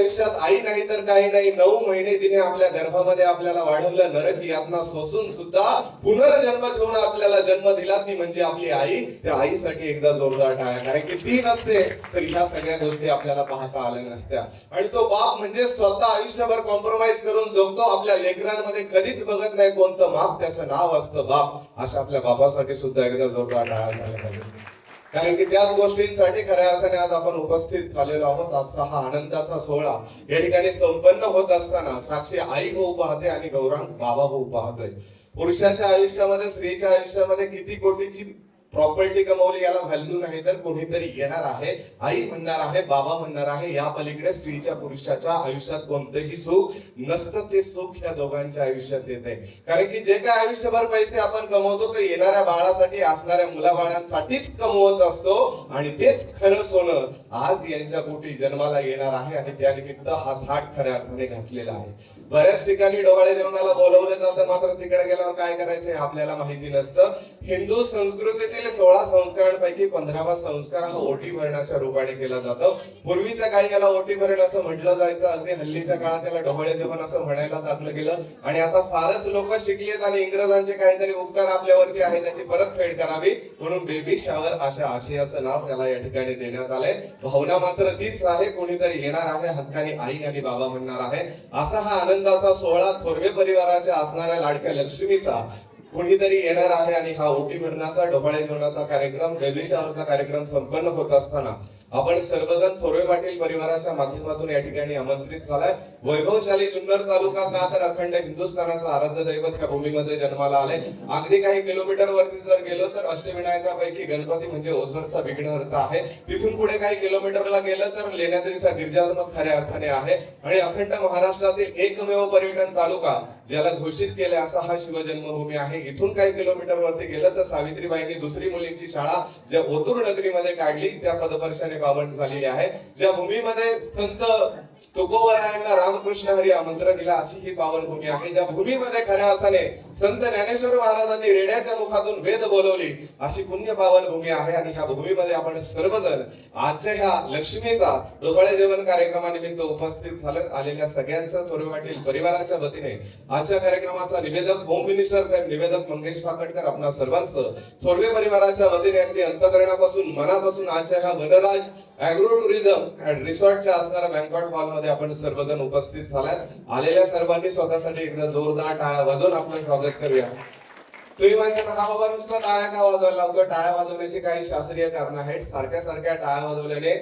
आयुष्यात आई नाही तर काही नाही, 9 महिने जिने आपल्या गर्भामध्ये आपल्याला वाढवलं, नरक यातना सोसून सुद्धा पुनर्जन्म घेऊन आपल्याला जन्म दिला, ती म्हणजे आपली आई. त्या आईसाठी एकदा जोरदार टाळ्या, कारण की ती नसते तर ह्या सगळ्या गोष्टी आपल्याला पाहता आल्या नसत्या. आणि तो बाप म्हणजे स्वतः आयुष्यभर कॉम्प्रोमाइज करून जगतो, आपल्या लेकरांमध्ये कधीच बघत नाही कोणतं माप, त्याचं नाव असतं बाप. अशा आपल्या बापासाठी सुद्धा एकदा जोरदार टाळ्या झाल्या पाहिजे, कारण की त्याच गोष्टींसाठी खऱ्या अर्थाने आज आपण उपस्थित झालेलो आहोत. आजचा हा आनंदाचा सोहळा या ठिकाणी संपन्न होत असताना साक्षी आई होऊ पाहते आणि गौरांग बाबा होऊ पाहतोय. पुरुषाच्या आयुष्यामध्ये, स्त्रीच्या आयुष्यामध्ये किती कोटीची प्रॉपर्टी कमवली याला व्हॅल्यू नाही, तर कोणीतरी येणार आहे, आई म्हणणार आहे, बाबा म्हणणार आहे. या पलीकडे स्त्रीच्या पुरुषाच्या आयुष्यात कोणतंही सुख नसतं, ते सुख या दोघांच्या आयुष्यात येते. कारण की जे काय आयुष्यभर पैसे आपण कमवतो ते येणाऱ्या बाळासाठी, असणाऱ्या मुलाबाळांसाठीच कमवत असतो. आणि तेच खरं सोनं आज यांच्या पोटी जन्माला येणार आहे आणि त्यानिमित्त हा थाट खऱ्या अर्थाने घातलेला आहे. बऱ्याच ठिकाणी डोहाळे जेवणाला बोलवलं जातं, मात्र तिकडे गेल्यावर काय करायचं हे आपल्याला माहिती नसतं. हिंदू संस्कृतीतील 16 संस्कारांपैकी 15वा संस्कार हा ओटी भरण्याच्या रूपाने केला जातो. पूर्वीच्या काळी याला ओटी भरण असं म्हटलं जायचं, अगदी हल्लीच्या काळात त्याला डोहाळे जेवण असं म्हणायला टाकलं गेलं. आणि आता फारच लोक शिकलेत आणि इंग्रजांचे काहीतरी उपकार आपल्यावरती आहे त्याची परतफेड करावी म्हणून बेबी शॉवर अशा आशयाचं नाव त्याला या ठिकाणी देण्यात आलंय. भावना मात्र तीच आहे, कोणीतरी येणार आहे, हक्काने आई आणि बाबा म्हणणार आहे. असा हा आनंदाचा सोहळा थोरवे परिवाराच्या असणाऱ्या लाडक्या लक्ष्मीचा कुणीतरी येणार आहे. आणि हा ओटी भरण्याचा, डोहाळे जेवणाचा कार्यक्रम, बेबी शॉवरचा कार्यक्रम संपन्न होत असताना आपण सर्वजण थोरवे पाटील परिवाराच्या माध्यमातून या ठिकाणी आमंत्रित झालाय. वैभवशाली जुन्नर तालुका का तर अखंड हिंदुस्थानाचं आराध्य दैवत या भूमीमध्ये जन्माला आले. अगदी काही किलोमीटर वरती जर गेलो तर अष्टविनायकापैकी गणपती म्हणजे ओझरचा विघ्नहर्ता आहे. तिथून पुढे काही किलोमीटरला गेलं तर लेण्याद्रीचा गिरिजात्मक खऱ्या अर्थाने आहे. आणि अखंड महाराष्ट्रातील एकमेव पर्यटन तालुका ज्याला घोषित केले असा हा शिवजन्मभूमी आहे. इथून काही किलोमीटर वरती गेलं तर सावित्रीबाईंनी दुसरी मुलींची शाळा ज्या ओतूर नगरीमध्ये काढली त्या पदपर्शाने पावन झालेली आहे. ज्या भूमीमध्ये संत तुकोबरायांना रामकृष्ण हरी मंत्र दिला अशी ही पावन भूमी आहे. ज्या भूमीमध्ये खऱ्या अर्थाने संत ज्ञानेश्वर महाराजांनी रेड्याच्या मुखातून वेद बोलवली अशी पुण्य पावन भूमी आहे. आणि ह्या भूमीमध्ये आपण सर्वजण आजच्या ह्या लक्ष्मीचा डोहाळे जेवण कार्यक्रमानिमित्त उपस्थित झालेत. आलेल्या सगळ्यांचं थोरवे पाटील परिवाराच्या वतीने आजच्या कार्यक्रमाचा निवेदक, होम मिनिस्टर निवेदक मंगेश फाकटकर आपणा सर्वांचं थोरवे परिवाराच्या वतीने अगदी अंतःकरणापासून, मनापासून आजच्या ह्या वनराज ॲग्रो टुरिझम अँड रिसॉर्टच्या असणाऱ्या बँक्वेट हॉल मध्ये आपण सर्वजण उपस्थित झालात. आलेल्या सर्वांनी स्वतःसाठी एकदा जोरदार टाळ्या वाजवून आपलं स्वागत करूया. तुम्ही म्हणता हा बाबा नुसता टाळ्या का वाजवायला लावतो? टाळ्या वाजवण्याची काही शास्त्रीय कारण आहेत. सारख्या सारख्या टाळ्या वाजवल्याने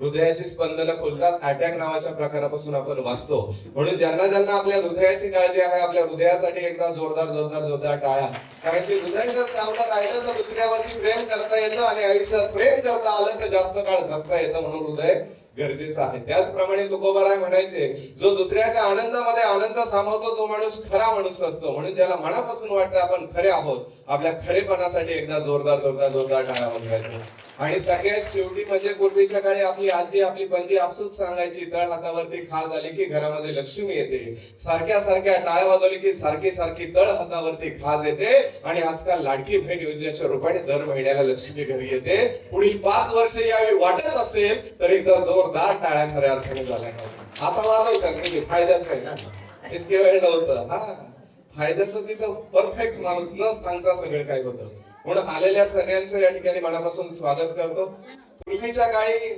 हृदयाची स्पंदनं खोलतात. अटॅक नावाच्या प्रकारापासून आपण वाचतो. म्हणून ज्यांना ज्यांना आपल्या हृदयाची काळजी आहे, आपल्या हृदयासाठी एकदा जोरदार जोरदार जोरदार टाळ्या. कारण की हृदय जर चांगलं राहिलं तर दुसऱ्यावरती प्रेम करता येतं आणि आयुष्यात प्रेम करता आलं तर जास्त काळ जगता येतं. म्हणून हृदय गरजेचं आहे. त्याचप्रमाणे तुकोबाराय म्हणायचे, जो दुसऱ्याच्या आनंदामध्ये आनंद सामावतो तो माणूस खरा माणूस असतो. म्हणून ज्याला मनापासून वाटतं आपण खरे आहोत, आपल्या खरेपणासाठी एकदा जोरदार जोरदार जोरदार टाळ्या वाजवायच्या. आणि सगळ्यात शेवटी म्हणजे पूर्वीच्या काळी आपली आजी, आपली पणजी आपसूक सांगायची, तळ हातावरती खाज आली की घरामध्ये लक्ष्मी येते. सारख्या सारख्या टाळ्या वाजवली की सारखी सारखी तळ हातावरती खाज येते. आणि आजकाल लाडकी बहीण योजनेच्या रूपाने दर महिन्याला लक्ष्मी घरी येते. पुढील 5 वर्ष यावेळी वाटत असेल तर एकदा जोरदार टाळ्या खऱ्या अर्थाने झाल्या. आता वाजवू शकते, फायद्याच आहे ना, इतके वेळ नव्हतं. हा फायद्याचं तिथं परफेक्ट माणूस न सांगता सगळं काय होतं. म्हणून आलेल्या सगळ्यांचं या ठिकाणी मनापासून स्वागत करतो. पूर्वीच्या काळी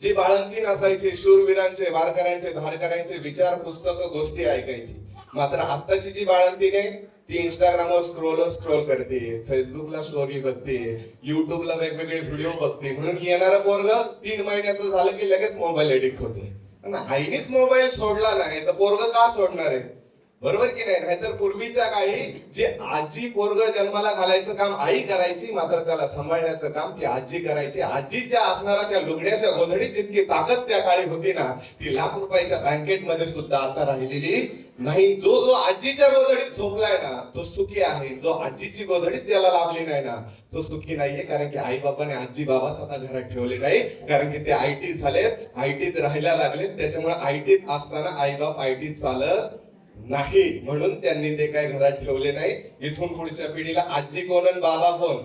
जी बाळंतीण असायची, शूरवीरांचे, वारकऱ्यांचे, धारकऱ्यांचे विचार, पुस्तकं, गोष्टी ऐकायची. मात्र आत्ताची जी बाळंतीण आहे ती इंस्टाग्रामवर स्क्रोल करते, फेसबुकला स्टोरी बघते, युट्यूबला वेगवेगळे व्हिडिओ बघते. म्हणून येणारं पोरग 3 महिन्याचं झालं की लगेच मोबाईल एडिक्ट होते. आईनेच मोबाईल सोडला नाही तर पोरग का सोडणार आहे? बरोबर की नाही? नाहीतर पूर्वीच्या काळी जे आजी पोरग जन्माला घालायचं काम आई करायची, मात्र त्याला सांभाळण्याचं काम ती आजी करायची. आजीच्या असणारा त्या लुगड्याच्या गोधडीत जितकी ताकद त्या काळी होती ना, ती लाख रुपयाच्या बँकेट मध्ये सुद्धा आता राहिलेली नाही. जो जो आजीच्या गोधडीत झोपलाय ना तो सुखी आहे. जो आजीची गोधडीत ज्याला लाभली नाही ना तो सुखी नाहीये. कारण की आई बाबाने आजी बाबाच आता घरात ठेवले नाही. कारण की ते आयटी झालेत, आयटीत राहायला लागलेत. त्याच्यामुळे आयटीत असताना आई बाप आयटीत चालत नाही. म्हणून त्यांनी ते काय घरात ठेवले नाही. इथून पुढच्या पिढीला आजी कोण आणि बाबा कोण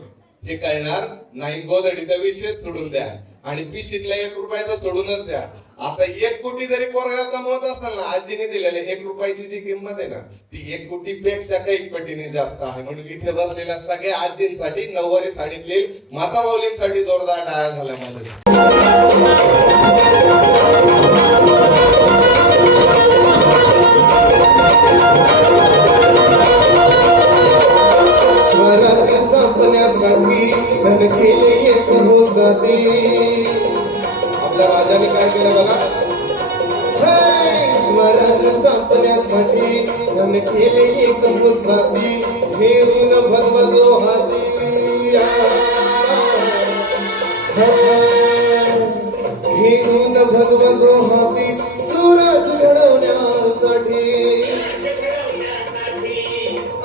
हे कळणार नाही. गोधडीचा विषय सोडून द्या आणि पिशीतल्या 1 रुपयाचं सोडूनच द्या. आता 1 कोटी जरी पोरगा कमवत असेल ना, आजीने दिलेल्या 1 रुपयाची जी किंमत आहे ना, ती 1 कोटीपेक्षा काही पटीने जास्त आहे. म्हणून इथे बसलेल्या सगळ्या आजींसाठी, नऊवारी साडीतले माता माऊलींसाठी जोरदार टाळ्या झाल्या माझ्या. स्वराज्य संपण्यासाठी धन केले एक हो जाते. आपल्या राजाने काय केलं बघा, स्वराज्य संपण्यासाठी धन केले एक हो जाती, घेऊन भगवजो हाती. घेऊन भगवजो हाती स्वराज घडवण्यासाठी.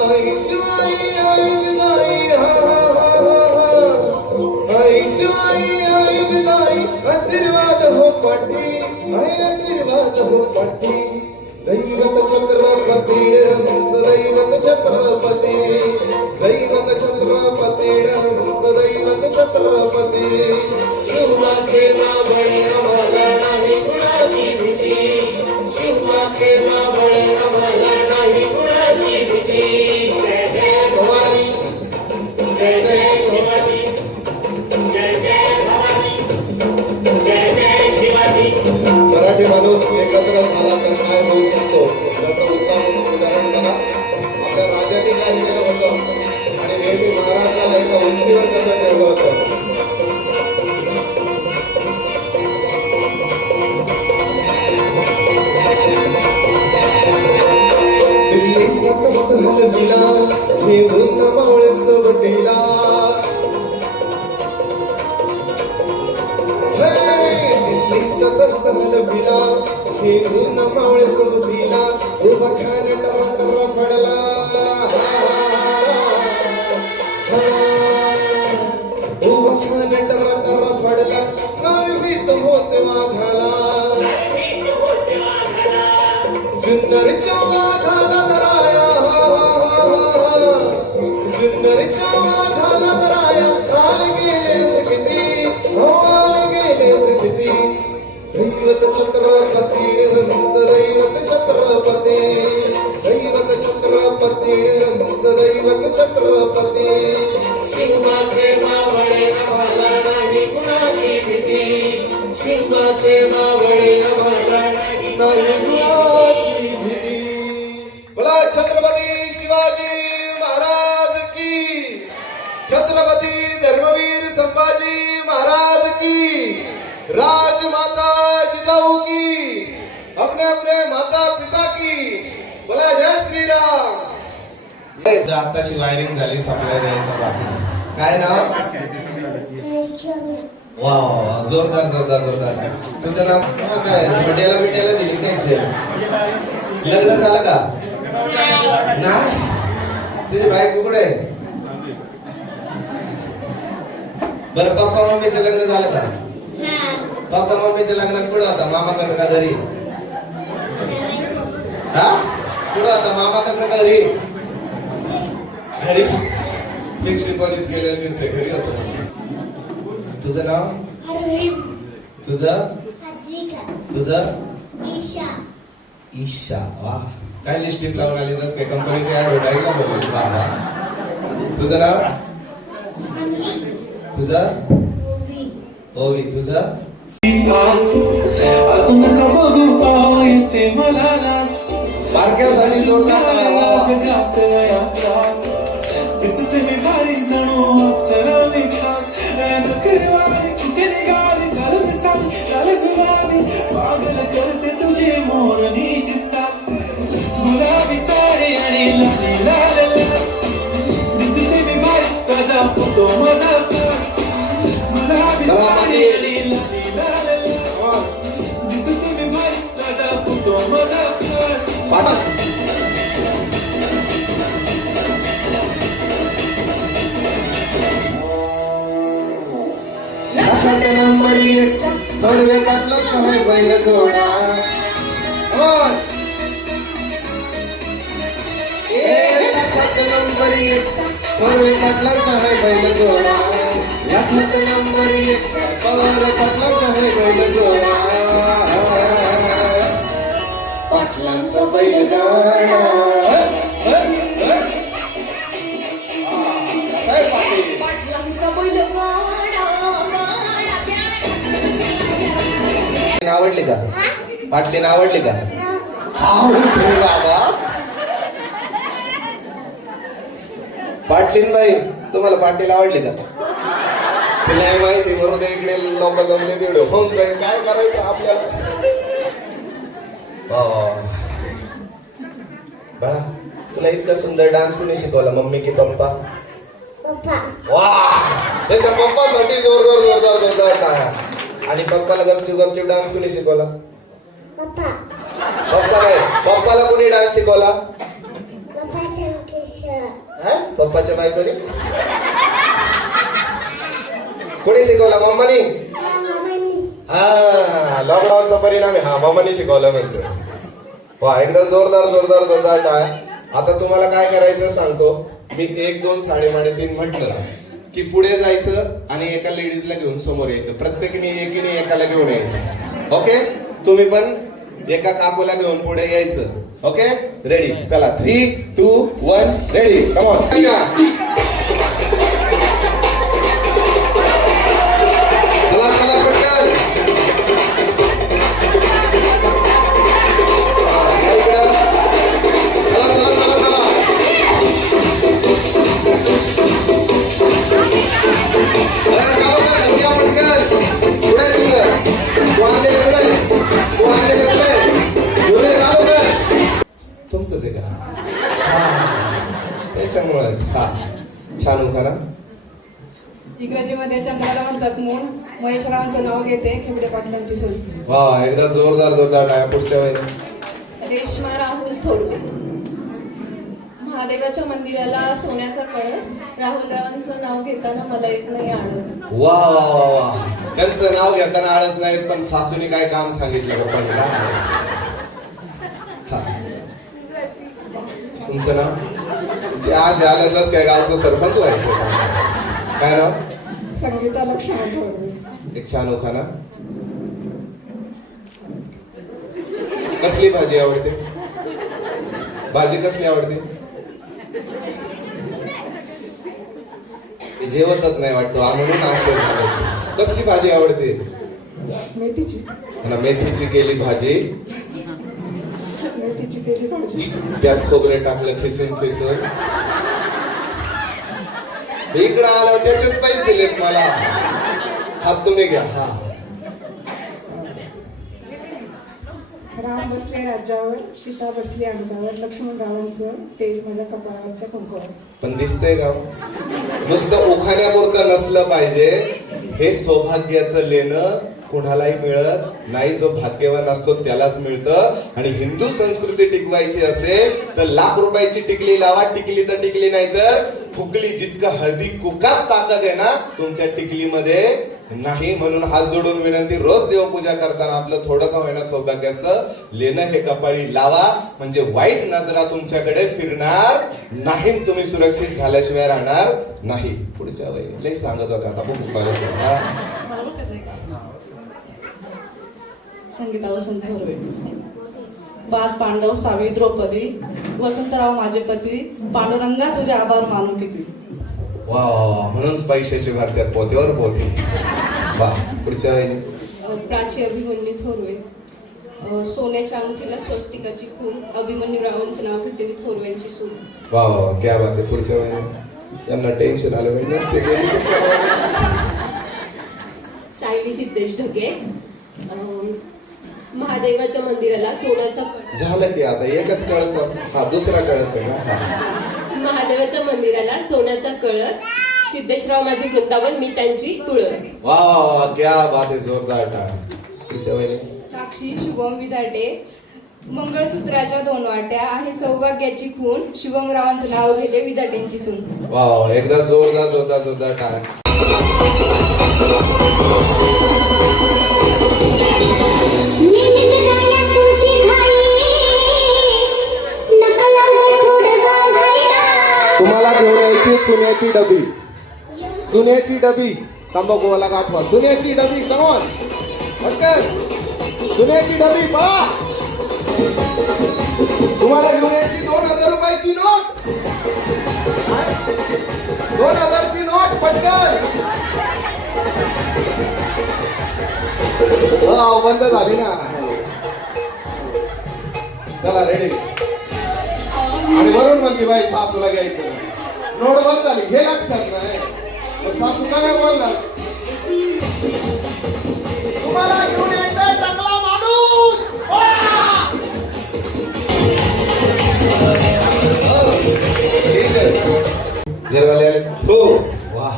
आई शिवाई आई विदाई, आई शिवाई आई विदाई, आशीर्वाद हो पाठी, आई आशीर्वाद हो पाठी. दैवत छत्रपती सदैवत छत्रपती, दैवत छत्रपती सदैवत छत्रपती. शिवाचे मावळे आम्हाला नाही कुणाची भीती, शिवाचे मावळे आम्हाला नाही कुणाची भीती. जय जय भवानी, जय जय शिवाजी, जय जय भवानी, जय जय शिवाजी. मराठी माणूस एकत्र झाला तर काय होऊ शकतो याचं उत्तम उदाहरण बघा. आपल्या राजाने काय केलं होतं आणि नेहमी महाराष्ट्राला एका उंचीवर कसं ठेवलं होतं. दिल्ली सतत हलविला घेऊन मावळे सोबतीला. दिल्ली सतत हलविला घेऊन मावळे सोबतीला. उभा खान टरा पडला, उभा खान टरा पडला. सारवीत होते वाघाला, जुन्नरच्या वाघाला दराया, जुन्नरच्या वाघाला दराया. आल गेले किती, आल गेले किती. दैवत छत्रपती सदैवत छत्रपती, दैवत छत्रपती सदैवत छत्रपती. शिवाचे मावळे आम्हाला नाही कुणाची भीती, शिवाचे मावळे आम्हाला नाही कुणाची भीती. बोला छत्रपती शिवाजी महाराज की, छत्रपती धर्मवीर संभाजी महाराज की, राजमाता जिजाऊ की, अपने अपने माता पिता की. बोला जय श्रीराम. आताशी वायरिंग झाली, सप्लाय द्यायचा बाकी. काय नाव? वा वा, जोरदार जोरदार जोरदार. तुझं नाव काय? भेटायला भेटायला दिली काय? लग्न झालं का? नाही. तुझी बायको कुठे आहे? बरं, पप्पा मम्मीचं लग्न झालं का? पप्पा मम्मीच्या लग्नात कुठं होता? मामाकडे का घरी? हा, कुठं होता? मामाकडे का घरी? घरी. फिक्स डिपॉझिट केलेलं दिसते, घरी होतो. तुझं नाव? तुझं? तुझं? ईशा. वा, काय लिस्टिप लावून आली? जस काय कंपनीची ऍडव्हर्टाईजला बोलली. वा वा. तुझं नाव? तुझं? ओवी. तुझं? अजून का बघू पाव येते मला नाच, बारक्यासाठी जोरदार दिसते मी भारी जणू अप्सरा विकास. नखरेवाली कुठे निघाली घालून साली लाल गुलाबी, पागल करते तुझे मोर निशिता. गुलाबी साडी आणि लाली लाल, दिसते मी भारी माझा फोटो माझा कर. गुलाबी साडी आणि लाली लाल, दिसते मी भारी माझा फोटो माझा कर. लक्षात नंबर एक कर्वे काढला काय बैल जोडा. लक्षात नंबर एक कर्वे काढला काय बैल जोडा. लक्षात नंबर एक कर्वे काढला काय बैल जोडा. बैलगाडा. काय पाटील? पाटलांचा बैलगाडा, गाडा. आवडली का? पाटलीन आवडली का? आवडली बाबा. पाटलीन बाई, तुम्हाला पाटील आवडली का? तिला माहिती म्हणून ते इकडे लोक जमले तेवढे होऊन जाईल. काय करायचं आपल्याला? वा वा वा. बाळा, तुला इतका सुंदर डान्स कोणी शिकवला, मम्मी की पप्पा? वा, त्याच्या पप्पासाठी जोरदार जोरदार जोरदार टाळ्या. आणि पप्पाला गपचूप गपचूप डान्स कोणी शिकवला? पप्पा नाही, पप्पाला कोणी डान्स शिकवला? हा? पप्पाच्या बायकोनी? कोणी शिकवला? मम्मानी? हा, लॉकडाऊनचा परिणाम आहे. हा, मम्मानी शिकवलं म्हणतो. वा, एकदा जोरदार जोरदार जोरदार टाळ्या. आता तुम्हाला काय करायचं सांगतो मी. 1 2 साडेमाडे 3 म्हटलं की पुढे जायचं आणि एका लेडीजला घेऊन समोर यायचं. प्रत्येकीने एकीने एकाला घेऊन यायचं. ओके, तुम्ही पण एका काकूला घेऊन पुढे यायचं. Okay, ready? चला, 3 2 1 रेडी, कम ऑन. चला चला पटकन. या इकडं. चला चला चला चला. तुमचंच आहे का? त्याच्यामुळेच. हा, छान होता ना? इंग्रजीमध्ये चंद्राला म्हणतात मून. महेशरावांचं नाव घेते, खेमडे पाटलांची सोय. वा, एकदा जोरदार जोरदार टाळ्या. पुढच्या वेळी रेश्मा राहुल थोरवे. महादेवाच्या मंदिराला सोन्याचा कळस. राहुल रावांचं नाव घेताना मला येत नाही आळस. वा वा वा वा. त्यांचं नाव घेताना आळस नाहीत, पण सासूने काय काम सांगितलं पप्पांना? तुमचं नाव? ते आज आल्यातच काय गावचं सरपंच व्हायचं का? काय नाव? संगीता लक्ष्मण थोरवे. एक छान उखाणा. कसली भाजी आवडते? भाजी कसली आवडते? जेवतच नाही वाटतो म्हणून आशय झाले. कसली भाजी आवडते? मेथीची. आणि मेथीची केली भाजी, मेथीची केली भाजी. त्यात खोबरे टाकलं खिसून खिसून. इकडं आलं त्याच्यात पैसे दिलेत मला. हात तुम्ही घ्या. हा, राम बसले राज्यावर, सीता बसली अंगावर. लक्ष्मणरावांचं तेज माझ्या कपाळावरच्या कुंकवावर. पण दिसतंय का? नुसतं उखाण्यापुरतं नसलं पाहिजे. हे सौभाग्याचं लेणं कुणालाही मिळत नाही. जो भाग्यवान असतो त्यालाच मिळतं. आणि हिंदू संस्कृती टिकवायची असेल तर लाख रुपयाची टिकली लावा. टिकली तर टिकली, नाही तर फुकली. जितकं हळदी कुकात ताकद आहे ना, तुमच्या टिकलीमध्ये नाही. म्हणून हात जोडून विनंती, रोज देवपूजा करताना आपलं थोडं का होईना सौभाग्याचं लेणं हे कपाळी लावा. म्हणजे वाईट नजरा तुमच्याकडे फिरणार नाही. तुम्ही सुरक्षित झाल्याशिवाय राहणार नाही. पुढच्या वेळी लय सांगत होता. आता बघू काय होतं. संगीता वसंत थोरवे. 5 पांडव 6वी द्रौपदी. वसंतराव माझे पती. पांडुरंगा तुझे आभार मानू किती. वा वा वा. म्हणूनच पैशाची भरत्यात पोतेवर पोते. वा, पुढच्या वेळी प्राची अभिमन्यू थोरवे. सोन्याच्या अंगठीला स्वस्तिकाची खून. अभिमन्यू रावांचं नाव घेते मी थोरव्यांची सून. वा वा वा, क्या बात आहे. पुढच्या वेळी त्यांना टेन्शन आलं पाहिजे. नसते गेली. सायली सिद्धेश ढगे. महादेवाच्या मंदिराला सोन्याचा कळस. झालं की आता एकच कळस असतो. हा, दुसरा कळस आहे का? हा. महादेवाच्या मंदिराला सोन्याचा कळस. सिद्धेशराव माझे वृंदावन, मी त्यांची तुळस. वा वा वा, क्या बात आहे. जोरदार टाळ्या. पुढच्या वेळी साक्षी शुभम विधाटे. मंगळसूत्राच्या 2 वाट्या. आहे सौभाग्याची खून. शुभम रावांचं नाव घेते विधाटेंची सून. वा वा, एकदा जोरदार जोरदार जोरदार टाळ्या. तुम्हाला घेऊन यायची चुन्याची डबी. चुन्याची डबी. तंबाखूवाला गाठवा. चुन्याची डबी. कमॉन पटकन. चुन्याची डबी पळा. तुम्हाला घेऊन यायची 2000 रुपयाची नोट, 2000 ची नोट पटकन. बंद झाली ना. चला रेडी. आणि वरून म्हणली बाई सासूला घ्यायचं, नोट बंद झाली हे लक्षात नाही. मग सासू काय बोलणार, तुम्हाला घेऊन यायचा चांगला माणूस. घरवाले आले हो. वाह.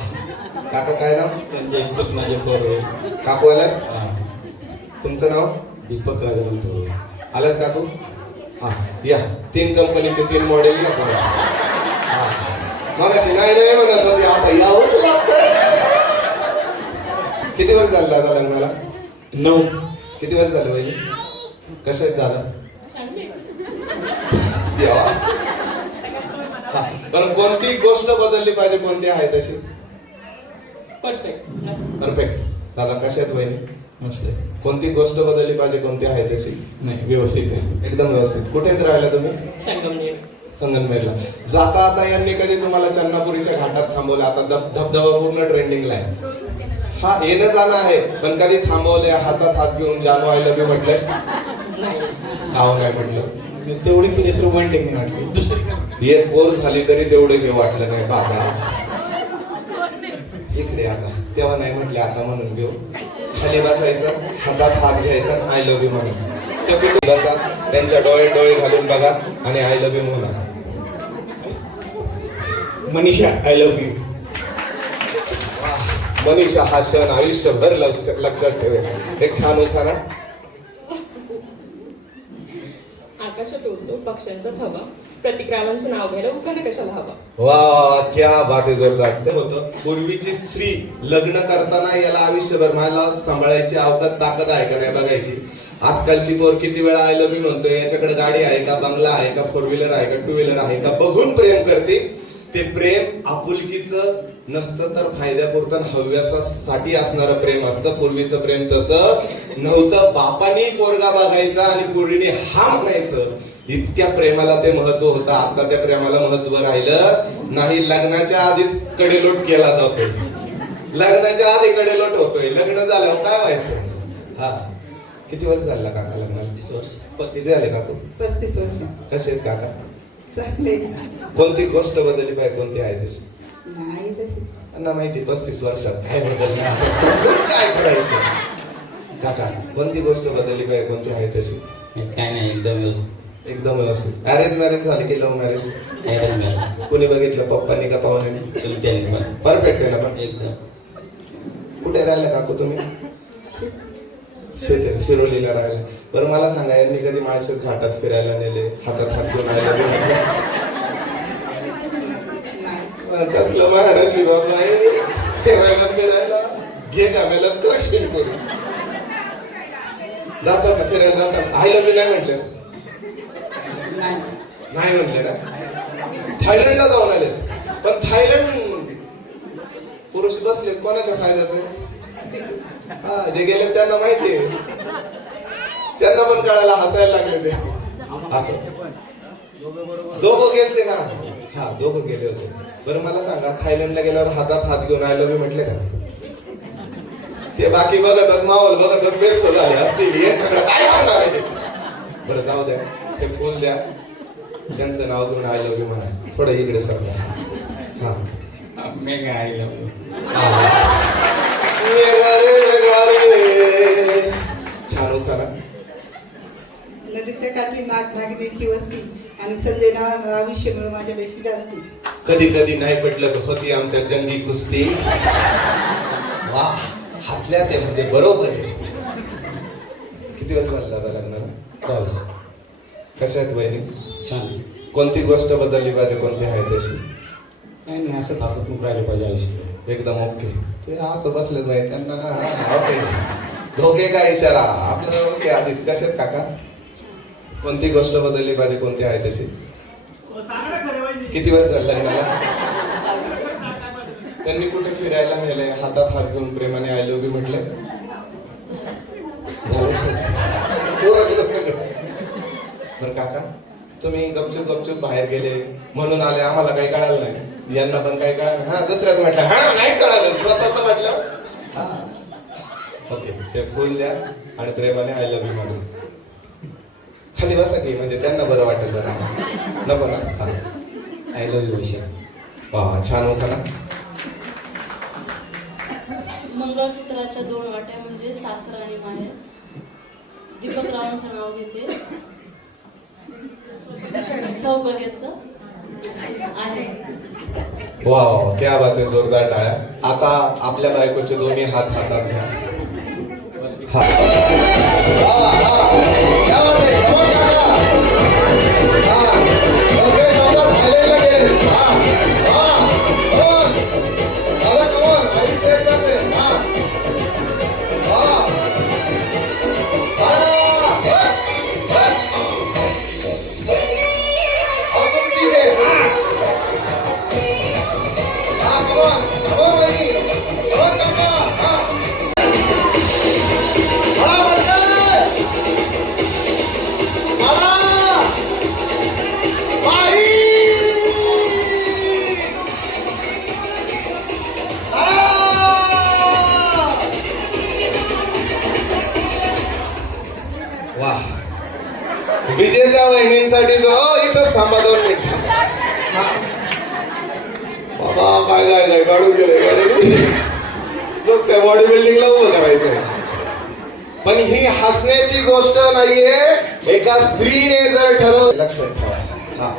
काका काय नाव? संजय कृष्णाचे थोरवे. काकू आलात? तुमचं नाव? दीपक राजाराम थोरवे. आलात काकू? हा या. 3 कंपनीचे 3 मॉडेल या. मग अशी नाही म्हणत होती, आता यावंच लागतं. किती वर्ष झालं दादा लग्नाला? 9. किती वर्ष झालं पाहिजे? कसं आहेत दादा? देवा. हा. बरं कोणती गोष्ट बदलली पाहिजे, कोणती आहे तशी? परफेक्ट. दादा कशा आहेत वहिनी? मस्त. कोणती गोष्ट बदलली पाहिजे, कोणती आहे तशी? नाही, व्यवस्थित आहे. एकदम व्यवस्थित. कुठेच राहिला तुम्ही? संगमनेरला. जाता आता यांनी कधी तुम्हाला चन्नापुरीच्या घाटात थांबवलं? आता धबधबा पूर्ण ट्रेंडिंगला आहे. हा येणं जाणं आहे, पण कधी थांबवले, हातात हात घेऊन जानू आय लव्ह यू म्हटलंय? काव नाही म्हटलं. तेवढी प्लेस रोमॅन्टिक नाही वाटली. दुसरी एक पोर झाली तरी तेवढे हे वाटलं नाही बाबा. इकडे आता तेव्हा नाही म्हटले, आता म्हणून घेऊ. खाली बसायचं, हातात हात घ्यायचा, आय लव्ह यू म्हणायचं. ते पितो बसा, त्यांच्या डोळ्यात डोळे घालून बघा आणि आय लव्ह यू म्हणा. Manisha, I love you. Manisha हा क्षण आयुष्यभर लक्षात ठेवेल. एक छान उखाणा. आकाशात उडतो पक्ष्यांचा थवा, प्रतिक्रामांचं नाव घ्यायला उखाणा कशाला हवा. वा क्या बात आहे, जोरदार. ते होतं पूर्वीची स्त्री लग्न करताना याला आयुष्यभर मला सांभाळायची अवकात ताकद आहे का नाही बघायची. आजकालची पोर किती वेळा आय लव्ह यू म्हणतोय, याच्याकडे गाडी आहे का, बंगला आहे का, 4 व्हीलर आहे का, 2 व्हीलर आहे का, बघून प्रेम करते. ते प्रेम आपुलकीचं नसतं, तर फायद्यापुरतं हव्यासासाठी असणारं प्रेम असतं. पूर्वीचं प्रेम तसं नव्हतं. बापानी पोरगा बघायचा आणि पोरीने हा म्हणायचं, इतक्या प्रेमाला ते महत्व होतं. आता त्या प्रेमाला महत्व राहिलं नाही. लग्नाच्या आधीच कडेलोट केला जातोय, लग्नाच्या आधी कडेलोट होतोय. लग्न झाल्यावर काय व्हायचं? हा. किती वर्ष झालं काका लग्नाला? 30 वर्ष. किती झाले काकू? 35 वर्ष. कसे आहेत काका? चांगले. कोणती गोष्ट बदलली पाहिजे, कोणती आहे तशी? नाही तशी. त्यांना माहिती 35 वर्षात काय बदलणार, काय करायचं. काका कोणती गोष्ट बदलली पाहिजे, कोणती आहे तशी? काय नाही, एकदम व्यवस्थित. एकदम व्यवस्थित. अरेंज मॅरेज झाले की लव्ह मॅरेज? अरेंज. कोणी बघितलं, पप्पांनी का पाहुण्याने? चुलत्याने. परफेक्ट आहे ना. पण एकदम. कुठे राहिला काकू तुम्ही? शिरोलीला राहिला. बरं मला सांगा, यांनी कधी माळशेज घाटात फिरायला नेले, हातात हात घेऊन राहिला? कसलं महाराष्ट्री बाबा फिरायला फिरायला घे गाण्याला करशील करू. जातात ना फिरायला, जातात. आय लव्ह यू नाही म्हटले? नाही म्हटले ना. थायलंडला जाऊन आले, पण थायलंड पुरुष बसलेत कोणाच्या फायद्याचे? हा, जे गेले त्यांना माहितीये, त्यांना पण कळायला, हसायला लागले ते. असं दोघं गेलते ना. हा, दोघं गेले होते. बरं मला सांगा, थायलंडला गेल्यावर हातात हात घेऊन आय लव्ह यू म्हटले का? ते बाकी बघतच, माहोल बघतच व्यस्त झाले असतील, यांच्याकडे काय करणार आहे. बरं जाऊ द्या, ते फुल द्या, त्यांचं नाव घेऊन आय लव्ह यू म्हणा. थोडं इकडे सरला. हा, मेगा आय लव्ह यू. छान उखाणा. नदीच्या काठी नागनागिनीची वस्ती आणि संजय नावानं आयुष्य मिळून माझ्यापेक्षा जास्ती. कधी कधी नाही पटलं तर होती आमच्या जंगी कुस्ती. वा, हसल्या ते म्हणजे बरोबर आहे. किती वर्ष झालं दादा लग्नाला? 22. कशा आहेत वहिनी? छान. कोणती गोष्ट बदलली पाहिजे, कोणती आहे तशी? काय नाही, असं असं तू राहिलं पाहिजे आयुष्य. एकदम ओके. ते असं बसलेच नाही त्यांना. ओके, धोके का इशारा आपल्याला. ओके आधीच. कसे आहेत काका? कोणती गोष्ट बदलली पाहिजे, कोणती आहे तशी? किती वर्ष झालं लग्नाला? त्यांनी कुठे फिरायला नेले, हातात हात घेऊन प्रेमाने आय लव्ह यू म्हटले? झालं बरं काका, तुम्ही गपचूप गपचूप बाहेर गेले म्हणून आले, आम्हाला काही कळालं नाही, यांना पण काही कळालं. हा दुसऱ्याच म्हटलं, हा नाही कळालं, स्वतःच म्हटलं. हा ओके, ते फुल द्या आणि प्रेमाने आय लव्ह यू म्हणून खाली बसा की, म्हणजे त्यांना बरं वाटेल. बरं नको ना? हा आय लव्ह यू वैशा. वा छान होता ना. मंगळसूत्राच्या 2 वाट्या म्हणजे सासर आणि माहेर. दीपकरावांचं नाव घेते. सौभाग्याचं आहे. वा क्या बात आहे, जोरदार टाळ्या. आता आपल्या बायकोचे दोन्ही हात हातात घ्या. हा. वा, वा. क्या बात आहे, come on, काका. हा. सगळे शब्द थायलंडला गेले. हा. वा, come on. दादा, come on. आई सेफ करते. हा. वा. टाळ्या. अहो, तुमचीच आहे. हा. हा, come on. Come on, वहिनी. Come on, काका. हा. हा, म्हणताय. आला. बाई. वा विजेत्या वहिनींसाठी जो इथंच थांबा 2 मिनिट. बाबा काय काय काय काढून गेले गाडी, नुसत्या बॉडी बिल्डिंगला उभं करायचंय. पण ही हसण्याची गोष्ट नाहीये, एका स्त्रीने जर ठरवलं. लक्षात ठेवा. हा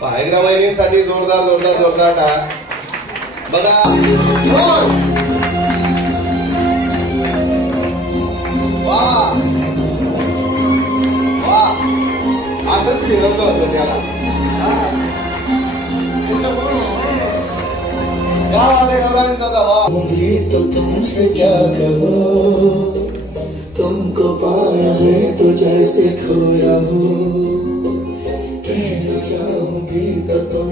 पहा, एकदा वहिनींसाठी जोरदार जोरदार जोरदार टाळा. बघा वा वा, असंच फिरवलं होतं त्याला. क्या बात है गौरांग दादा, वाह. तो तुमसे क्या कहो, तुमको पाया है तो जैसे खोया हो, कहना चाहूंगी तो तुम.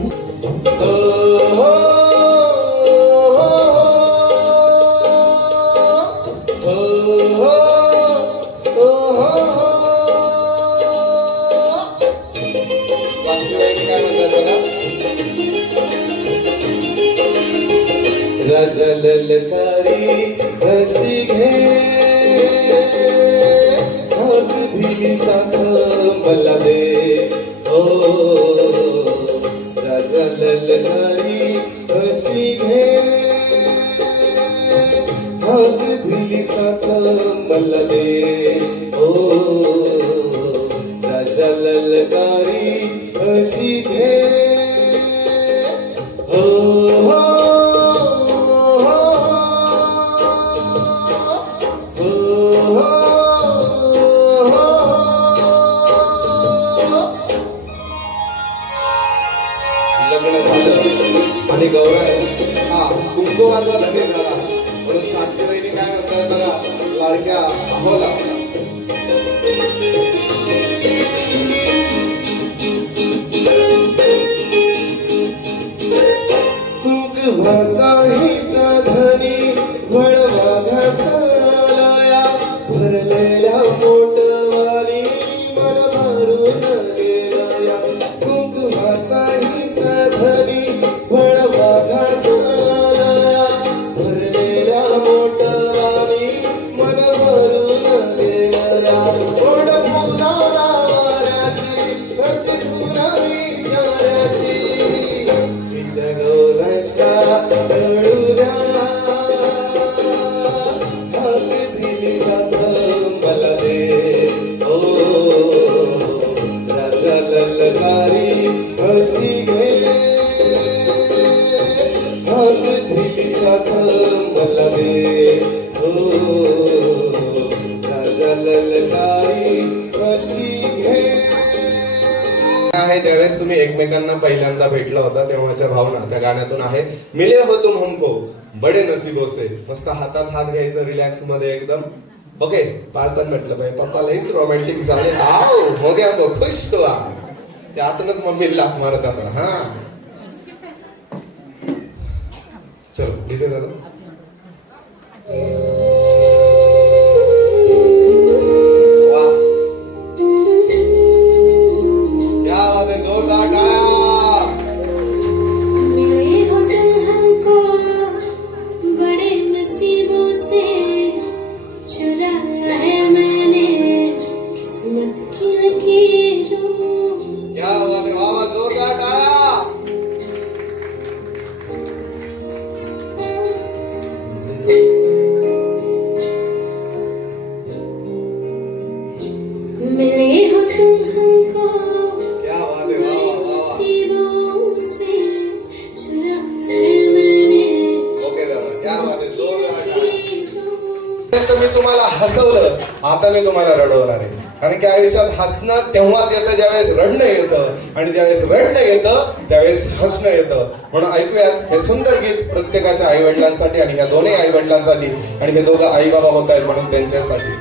साक्षीबाईंनी काय म्हणतात बघा. रजललकारी हसी घे, हात दिली साथ मला दे. ओ रजललकारी हसी घे, हात दिली साथ मला दे. ओ रजललकारी हसी घे. लग्न झालं आणि गौरव हा कुंकुमाचा लगेच झाला म्हणून साक्षीबाईंनी काय म्हणतात बघा, लाडक्या अहोला. कुंकवाचा हिचा धनी वळवाघाचा लया, भरलेल्या पोटवानी मन भरून गेलया. कुंकवाचा हिचा धनी वळवाघाचा लया, भरलेल्या पोटवानी मन भरून गेलया. ओढ फुलाला वाऱ्याची, कशी तुला इशाऱ्याची, तिच्या गौराच्या रडू द्या. हात दिली साथ मला दे. ओ राजा ललकारी हसी घे, हात दिली साथ मला दे. ओ राजा ललकारी हसी घे. आहे ज्यावेळेस तुम्ही एकमेकांना पहिल्यांदा भेटला होता तेव्हाच्या भावना त्या गाण्यातून आहे. मिले हो तुम हमको बडे नसीबो से. मस्त हातात हात घ्यायचं रिलॅक्स मध्ये एकदम. ओके बाळपण म्हटलं पाहिजे, पप्पा लईच रोमॅन्टिक झाले. आओ हो गया तो खुश तो. त्या आतूनच मम्मी लात मारत असा. हा चलो डीजे दादा. वा तुम्हाला हसवलं, आता मी तुम्हाला रडवणार आहे. कारण की आयुष्यात हसणं तेव्हाच येतं ज्यावेळेस रडणं येतं, आणि ज्यावेळेस रडणं येतं त्यावेळेस हसणं येतं. म्हणून ऐकूयात हे सुंदर गीत प्रत्येकाच्या आई वडिलांसाठी, आणि ह्या दोन्ही आई वडिलांसाठी, आणि हे दोघं आई बाबा होत आहेत म्हणून त्यांच्यासाठी.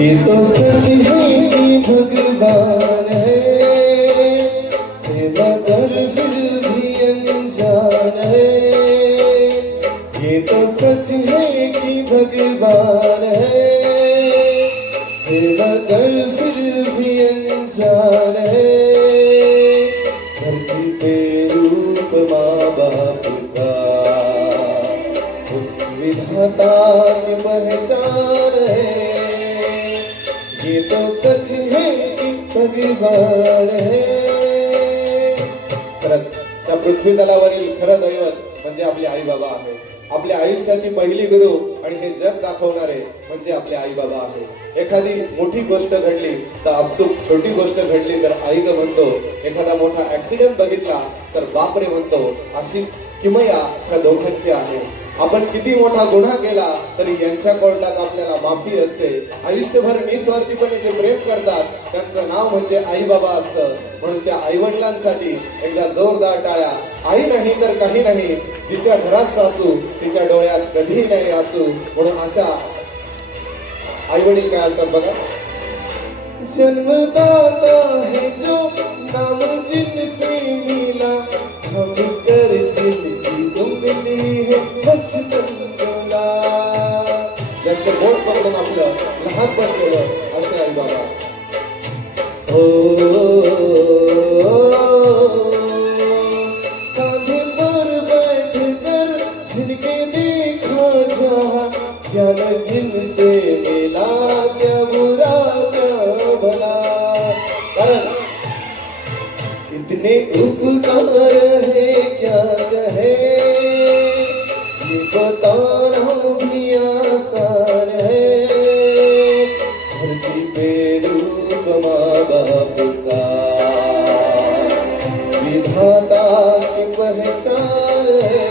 ये तो सच है कि भगवान है, ये मगर फिर भी अनजान है. ये तो सच है कि भगवान है, ये मगर फिर भी अनजान है. धरती पे रूप माँ बाप का, उस विधाता की पहचान है. ये तो सच है कि भगवान है. खरंच त्या पृथ्वी तलावरील खरं दैवत म्हणजे आपले आई बाबा आहे. आपल्या आयुष्याची पहिली गुरु आणि हे जग दाखवणारे म्हणजे आपले आई बाबा आहे. एखादी मोठी गोष्ट घडली तर आपसूक छोटी गोष्ट घडली तर आई ग म्हणतो. एखादा मोठा ऍक्सिडेंट बघितला तर बापरे म्हणतो. अशीच किमया त्या दोघांची आहे. आपण किती मोठा गुन्हा केला तरी यांच्या कोर्टात आपल्याला माफी असते. आयुष्यभर निस्वार्थीपणे जे प्रेम करतात त्यांचं नाव म्हणजे आई बाबा असतं. म्हणून त्या आई वडिलांसाठी एकदा जोरदार टाळ्या. आई नाही तर काही नाही, जिच्या घरात सासू तिच्या डोळ्यात कधीही नाही असू. म्हणून अशा आई वडील काय असतात बघा. जन्मदाता है जो नाम जिनसे मिला, हम कर जिनकी उंगली है बचपन बोला. ज्यांचं बोट पकडून आपलं लहानपण केलं असे आई बाबा. कांधे पर बैठ कर जिनके देखा जहाँ, ज्ञान जिनसे मिला क्या बुरा क्या भला. कारण इतने उपकार है क्या कहे, ये बताना भी आसान है. धरती पे रूप माँ बाप का, विधाता की पहचान है.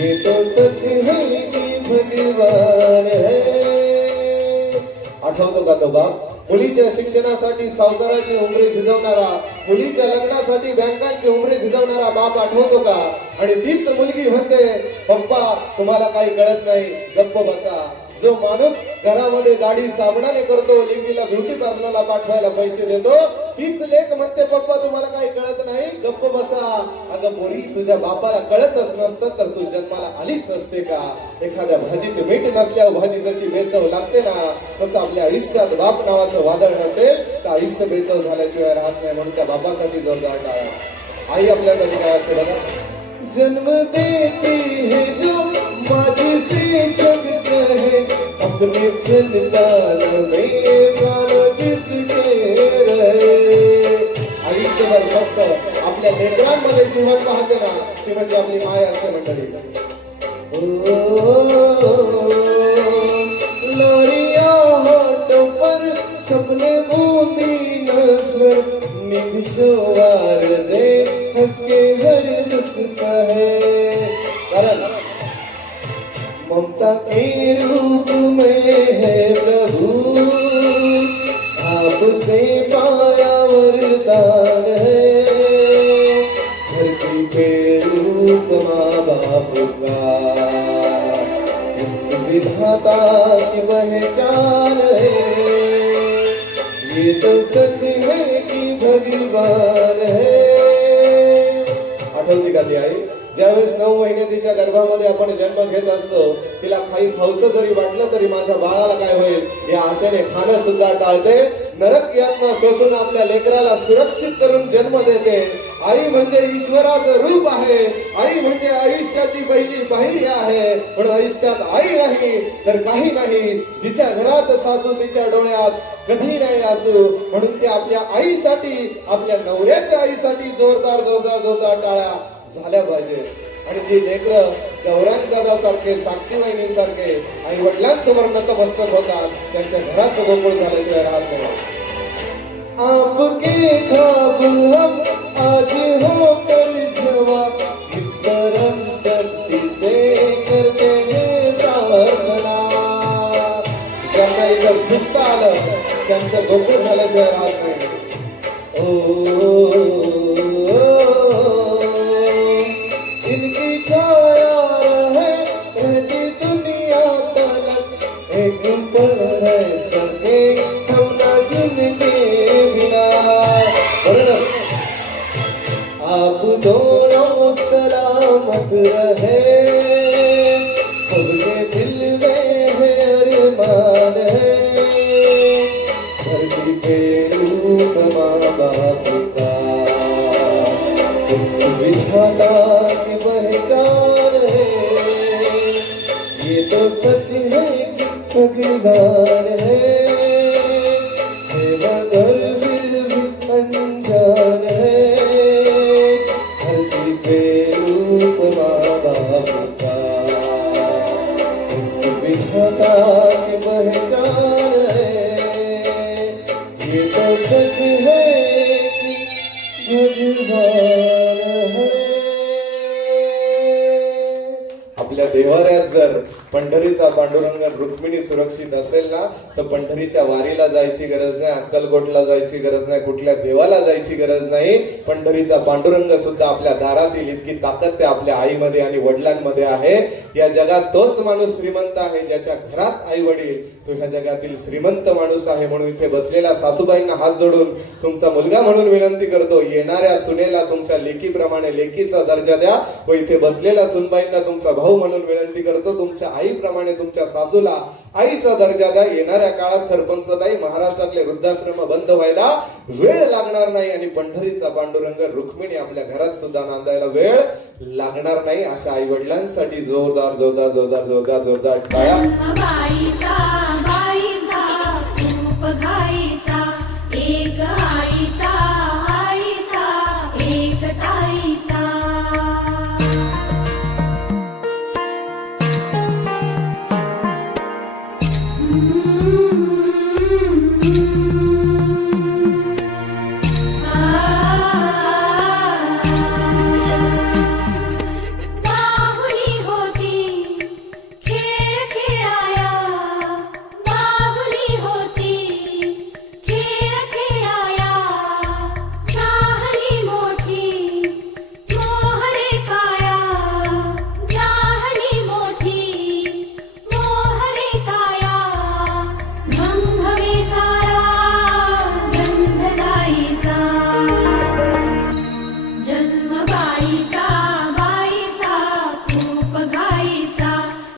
ये तो सच है कि भगवान है. आठवतो का तो बाप मुलीच्या शिक्षणासाठी सावकाराची उमरे झिजवणारा, मुलीच्या लग्नासाठी बँकांची उमरे झिजवणारा बाप आठवतो का? आणि तीच मुलगी म्हणते पप्पा तुम्हाला काही कळत नाही, गप्प बसा. जो माणूस घरामध्ये दाढी साबणाने करतो, लिंबीला ब्युटी पार्लरला पाठवायला पैसे देतो, तीच लेक म्हणते पप्पा तुम्हाला काही कळत नाही, गप्प बसा. अगं पोरी तुझ्या बापाला कळतच नसतं तर तू जन्माला आलीच नसते का? एखाद्या भाजीत मीठ नसल्यावर भाजी जशी बेचव लागते ना, तसं आपल्या आयुष्यात बाप नावाचं वादळ नसेल तर आयुष्य बेचव झाल्याशिवाय राहत नाही. म्हणून त्या बापासाठी जोरदार टाळ्या. आई आपल्यासाठी काय असते बघा. जन्म देती है जो माँ से जगता है, अपने संतान में प्राण जिसके रहे. आयुष्यभर फक्त आपल्या लेकरांमध्ये जीवन पाहते ना, ती म्हणजे आपली माय असते मंडळी. लारिया हाथों पर सपने बूंदी नजर, निधि जोवार दे हंस के हर दुख सहे. कारण ममता के रूप में है प्रभु, आपसे पाया वरदान है. धरती पे रूप माँ बाप का, इस विधाता की पहचान है. ये तो सच है कि भगवान है. आठवती का ती आई? ज्यावेळेस 9 महिने तिच्या गर्भामध्ये आपण जन्म घेत असतो, तिला काही खाऊचं जरी वाटलं तरी माझ्या बाळाला काय होईल या आशेने खाणं सुद्धा टाळते. नरक यातना सोसून आपल्या लेकराला सुरक्षित करून जन्म देते. आई म्हणजे ईश्वराचं रूप आहे. आई म्हणजे आयुष्याची पहिली पायरी आहे. पण आयुष्यात आई नाही तर काही नाही. जिच्या घरात सासू तिच्या डोळ्यात कधी नाही असू. म्हणून ते आपल्या आईसाठी, आपल्या नवऱ्याच्या आईसाठी जोरदार जोरदार जोरदार टाळ्या झाल्या पाहिजे. आणि जी लेकरं गौरांगदादा सारखे, साक्षी वहिनींसारखे आई वडिलांसमोर नतमस्तक होतात, त्यांच्या घराचं गोकुळ झाल्याशिवाय राहत नाही. आपके ख्वाब हम आज हो कर जवा, इस परम शक्ति से करते हैं प्रार्थना. ज्यांना इथं झुकता आलं त्यांचं गोकुळ झाल्याशिवाय राहत नाही. इनकी छाया रहे रहती दुनिया तलक, एक पल रह सके हम ना जिनके बिना. बरोबर. आप दोनों सलामत रहे, सबके दिल में है अरमान है, धरती पे रूप माँ बाप का, उस विधाता की पहचान है. ये तो सच है भगवान है, मगर फिर भी अनजान है, धरती पे रूप माँ बाप का, उस विधाता की पहचान है. ये तो सच है भगवान है. आपल्या देवाऱ्यात जर पंढरीचा पांडुरंग रुक्मिणी सुरक्षित असेल ना, तर पंढरीच्या वारीला जायची गरज नाही, अक्कलकोटला जायची गरज नाही, कुठल्या देवाला जायची गरज नाही. पंढरीचा पांडुरंग सुद्धा आपल्या दारातील इतकी ताकद त्या आपल्या आईमध्ये आणि वडिलांमध्ये आहे. या जगात तोच माणूस श्रीमंत आहे ज्याच्या घरात आई वडील, तो ह्या जगातील श्रीमंत माणूस आहे. म्हणून इथे बसलेल्या सासूबाईंना हात जोडून तुमचा मुलगा म्हणून विनंती करतो, येणाऱ्या सुनेला तुमच्या लेकीप्रमाणे लेकीचा दर्जा द्या. व इथे बसलेल्या सुनबाईंना तुमचा भाऊ म्हणून विनंती करतो, तुमच्या आईप्रमाणे तुमच्या सासूला आईचा दर्जा द्या. येणाऱ्या काळात सरपंचताई महाराष्ट्रातले वृद्धाश्रम बंद व्हायला वेळ लागणार नाही आणि पंढरीचा पांडुरंग रुक्मिणी आपल्या घरात सुद्धा नांदायला वेळ लागणार नाही. अशा आई वडिलांसाठी जोरदार जोरदार जोरदार जोरदार जोरदार टाळ्या.